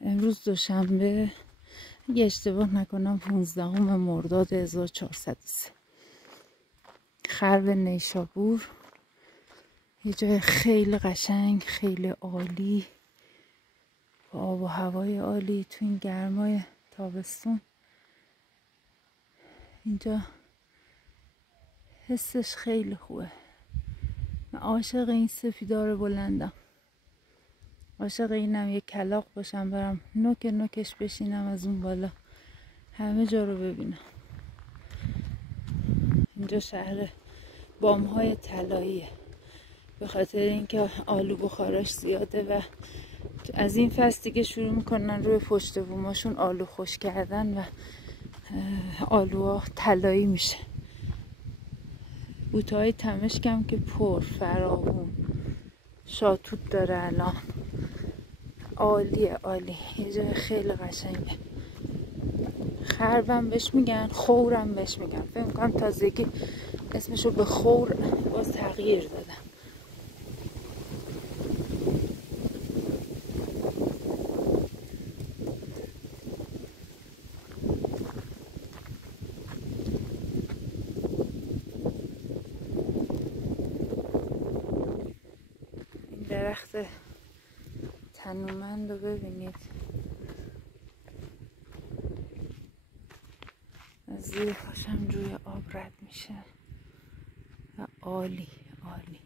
امروز دوشنبه، اگه اشتباه نکنم 15 مرداد 1403. خرب نیشابور، یه جای خیلی قشنگ، خیلی عالی، با آب و هوای عالی تو این گرمای تابستون. اینجا حسش خیلی خوبه. من عاشق این سفیدار بلندم، عاشق اینم یه کلاغ باشم، برم نوک نوکش بشینم، از اون بالا همه جا رو ببینم. اینجا شهر بام‌های طلاییه، به خاطر اینکه آلو بخاراش زیاده و از این فصل دیگه شروع میکنن روی پشت بوماشون آلو خوش کردن و آلوها طلایی میشه. بوته‌های تمشکم که پر فراوون شاتوت داره الان. عالیه، عالی، یه جای خیلی قشنگه. خربم بهش میگن، خورم بهش میگن. فکر میکنم تازگی اسمشو به خور باز تغییر دادم. این درخت تنومند رو ببینید، از زیر پاشم جوی آب رد میشه و عالی، عالی.